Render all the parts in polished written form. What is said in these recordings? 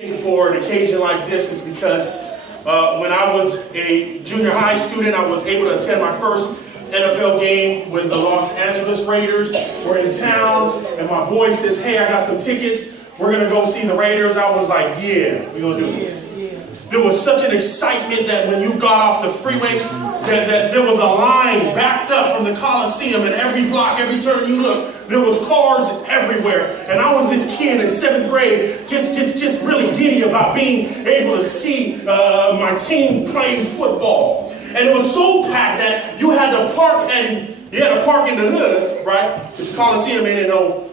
For an occasion like this is because when I was a junior high student, I was able to attend my first NFL game when the Los Angeles Raiders were in town, and my boy says, hey, I got some tickets, we're going to go see the Raiders. I was like, yeah, we're going to do this. There was such an excitement that when you got off the freeway, that there was a line backed up from the Coliseum, and every block, every turn you look, there was cars everywhere. And I was this kid in 7th grade, just really giddy about being able to see my team playing football. And it was so packed that you had to park, and you had to park in the hood, right? The Coliseum ain't in no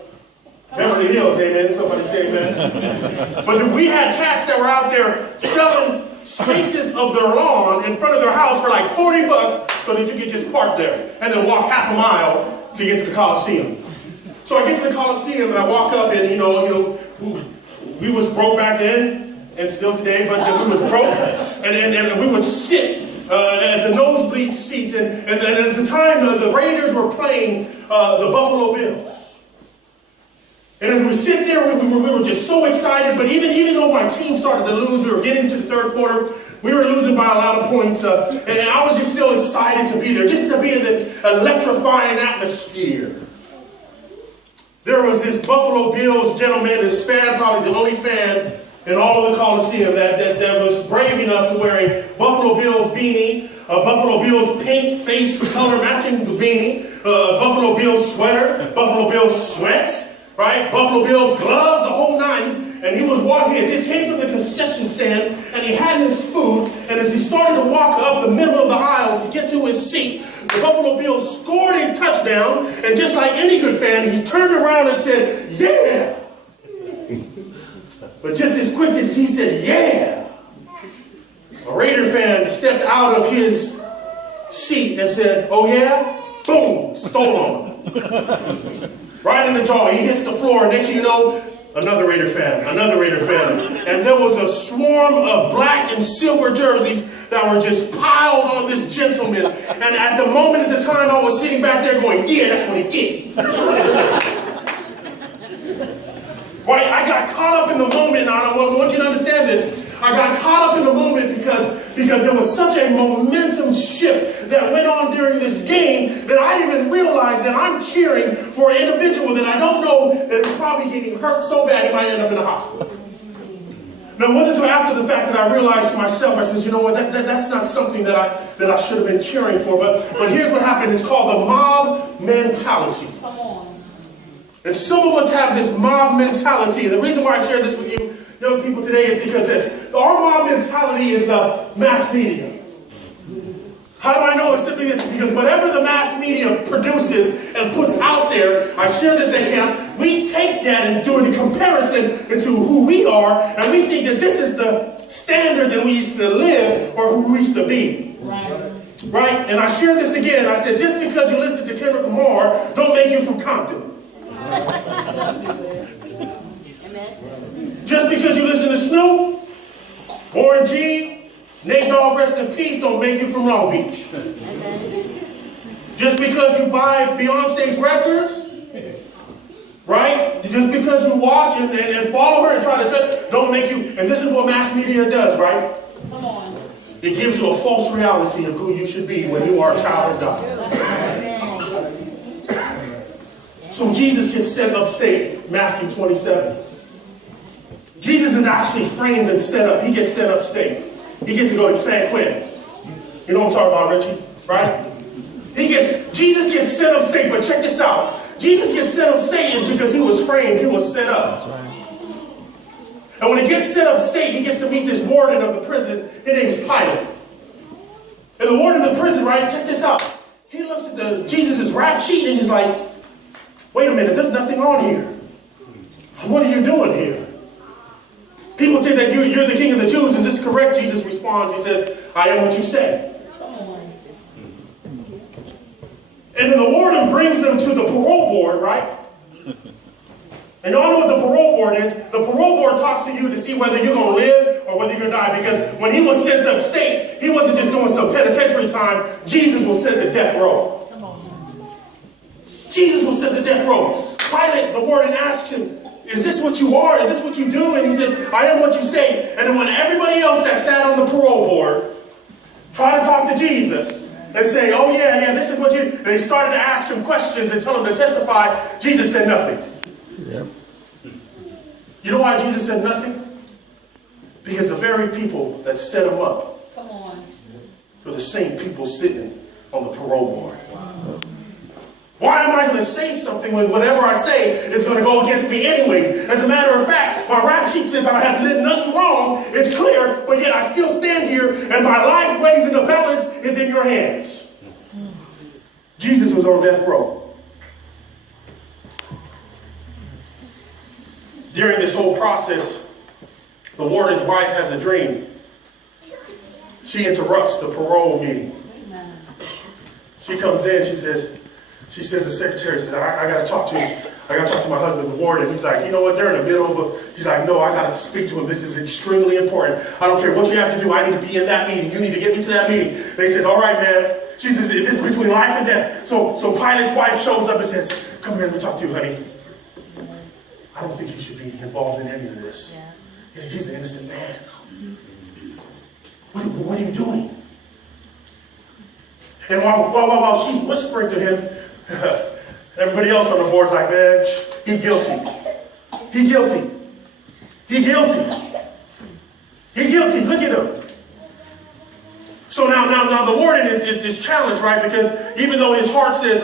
Beverly Hills, amen. Somebody say amen. But we had cats that were out there selling spaces of their lawn in front of their house for like 40 bucks so that you could just park there and then walk half a mile to get to the Coliseum. So I get to the Coliseum and I walk up, and we was broke back then and still today, but we was broke, and we would sit at the nosebleed seats, and at the time the Raiders were playing the Buffalo Bills. And as we sit there, we were just so excited. But even though my team started to lose, we were getting to the third quarter, we were losing by a lot of points. And I was just still excited to be there, just to be in this electrifying atmosphere. There was this Buffalo Bills gentleman, this fan, probably the only fan in all of the Coliseum that was brave enough to wear a Buffalo Bills beanie, a Buffalo Bills pink face color matching beanie, a Buffalo Bills sweater, Buffalo Bills sweats, right? Buffalo Bills gloves, the whole nine. And he was walking, he just came from the concession stand, and he had his food. And as he started to walk up the middle of the aisle to get to his seat, the Buffalo Bills scored a touchdown. And just like any good fan, he turned around and said, yeah. But just as quick as he said, yeah, a Raider fan stepped out of his seat and said, oh yeah? Boom, stole him. Right in the jaw. He hits the floor, and next thing you know, another Raider fan, another Raider fan. And there was a swarm of black and silver jerseys that were just piled on this gentleman. And at the moment, at the time, I was sitting back there going, yeah, that's what he gets. Right? I got caught up in the moment, and I want you to understand this. I got caught up in the moment because there was such a momentum shift that went on during this game that I didn't even realize that I'm cheering for an individual that I don't know that is probably getting hurt so bad he might end up in the hospital. Now, it wasn't until after the fact that I realized to myself, I said, you know what, that's not something that I should have been cheering for. But here's what happened. It's called the mob mentality. And some of us have this mob mentality. And the reason why I share this with you, young people, today is because our mob mentality is mass media. How do I know it's simply this? Because whatever the mass media produces and puts out there, I share this at camp, we take that and do a comparison into who we are, and we think that this is the standards in which to live or who we used to be. Right? And I share this again. I said, just because you listen to Kendrick Lamar, don't make you from Compton. Just because you listen to Snoop, Warren G, Nate Dogg, rest in peace, don't make you from Long Beach. Just because you buy Beyonce's records, right? Just because you watch and follow her and try to touch, don't make you, and this is what mass media does, right? Come on. It gives you a false reality of who you should be when you are a child of God. So Jesus gets sent upstate, Matthew 27. Jesus is actually framed and set up. He gets sent upstate. He gets to go to San Quentin. You know what I'm talking about, Richie? Right? Jesus gets sent upstate, but check this out. Jesus gets sent upstate is because he was framed. He was set up. And when he gets sent upstate, he gets to meet this warden of the prison. His name is Pilate. And the warden of the prison, right? Check this out. He looks at Jesus' rap sheet and he's like, wait a minute, there's nothing on here. What are you doing here? People say that you're the king of the Jews. Is this correct? Jesus responds. He says, I am what you say. And then the warden brings them to the parole board, right? And y'all know what the parole board is. The parole board talks to you to see whether you're going to live or whether you're going to die. Because when he was sent upstate, he wasn't just doing some penitentiary time. Jesus was sent to death row. Jesus was sent to death row. Pilate, the warden, asked him, is this what you are? Is this what you do? And he says, I am what you say. And then when everybody else that sat on the parole board tried to talk to Jesus and say, oh yeah, this is what you... And they started to ask him questions and tell him to testify, Jesus said nothing. Yep. You know why Jesus said nothing? Because the very people that set him up were the same people sitting on the parole board. Wow. Why am I going to say something when whatever I say is going to go against me anyways? As a matter of fact, my rap sheet says I have done nothing wrong. It's clear, but yet I still stand here and my life weighs in the balance is in your hands. Jesus was on death row. During this whole process, the warden's wife has a dream. She interrupts the parole meeting. She comes in, she says, the secretary says, I gotta talk to my husband, the warden. He's like, you know what, they're in the middle of he's like, no, I gotta speak to him. This is extremely important. I don't care what you have to do, I need to be in that meeting. You need to get me to that meeting. They says, all right, man. She says, is this between life and death? So Pilate's wife shows up and says, come here, let me talk to you, honey. I don't think you should be involved in any of this. Yeah. He's an innocent man. What are you doing? And while she's whispering to him, everybody else on the board's like, man, he guilty. He guilty. He guilty. He guilty. Look at him. So now the warden is challenged, right? Because even though his heart says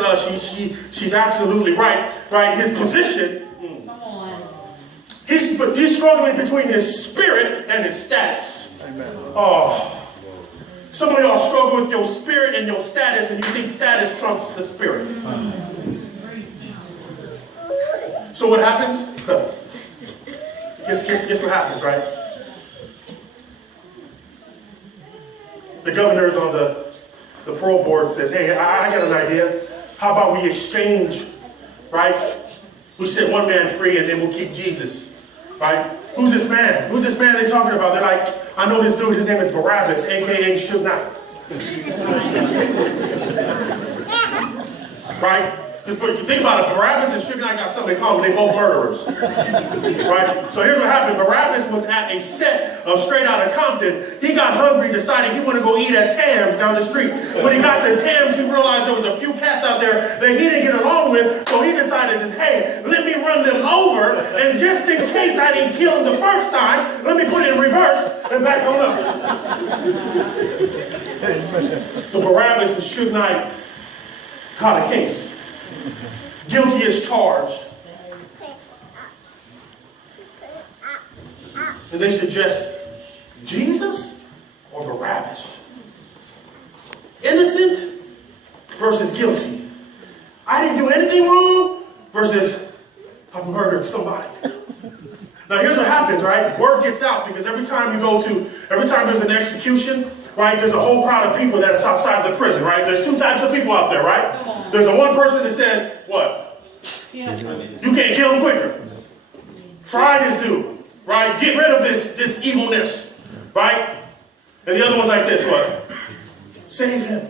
she's absolutely right, his position, he's struggling between his spirit and his status. Amen. Oh. Some of y'all struggle with your spirit and your status, and you think status trumps the spirit. So what happens? Guess what happens, right? The governor is on the parole board and says, hey, I got an idea. How about we exchange, right? We set one man free and then we'll keep Jesus, right? Who's this man? Who's this man they're talking about? They're like, I know this dude, his name is Barabbas, a.k.a. Should Not. Right? Think about it. Barabbas and Suge Knight got something in common. They both murderers. Right? So here's what happened. Barabbas was at a set of Straight Outta Compton. He got hungry, decided he wanted to go eat at Tam's down the street. When he got to Tam's, he realized there was a few cats out there that he didn't get along with. So he decided, hey, let me run them over. And just in case I didn't kill them the first time, let me put it in reverse and back on up. So Barabbas and Suge Knight caught a case. Guilty as charged. And they suggest Jesus or Barabbas? Innocent versus guilty. I didn't do anything wrong versus I've murdered somebody. Now here's what happens, right? Word gets out because every time there's an execution, right, there's a whole crowd of people that's outside of the prison, right? There's two types of people out there, right? There's the one person that says, what? Yeah. You can't kill him quicker. Fry this dude, right? Get rid of this evilness, right? And the other one's like this, what? Save him,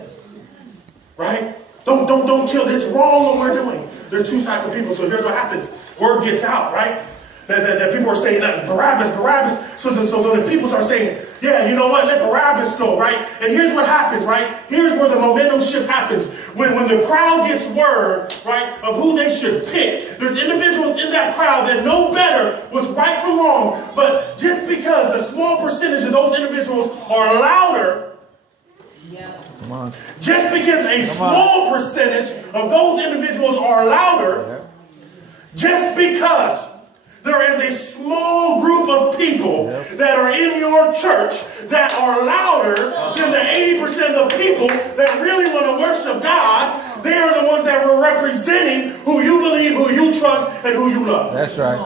right? Don't kill. It's wrong what we're doing. There's two types of people. So here's what happens. Word gets out, right? That people are saying that Barabbas. So the people start saying, yeah, you know what? Let Barabbas go, right? And here's what happens, right? Here's where the momentum shift happens. When the crowd gets word, right, of who they should pick. There's individuals in that crowd that know better what's right from wrong. But just because a small percentage of those individuals are louder, come on. Just because a small percentage of those individuals are louder, just because there is a small group of people that are in your church that are louder than the 80% of the people that really want to worship God. They are the ones that are representing who you believe, who you trust, and who you love. That's right.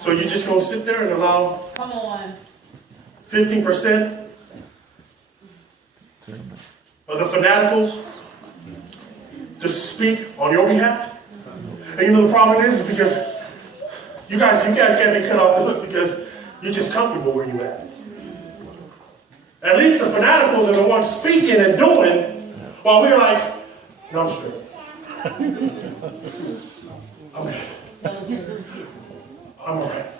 So you're just going to sit there and allow 15% of the fanaticals to speak on your behalf? And you know the problem is because you guys can't be cut off the hook because you're just comfortable where you're at. At least the fanaticals are the ones speaking and doing while we're like, no, I'm straight. Okay. I'm all right.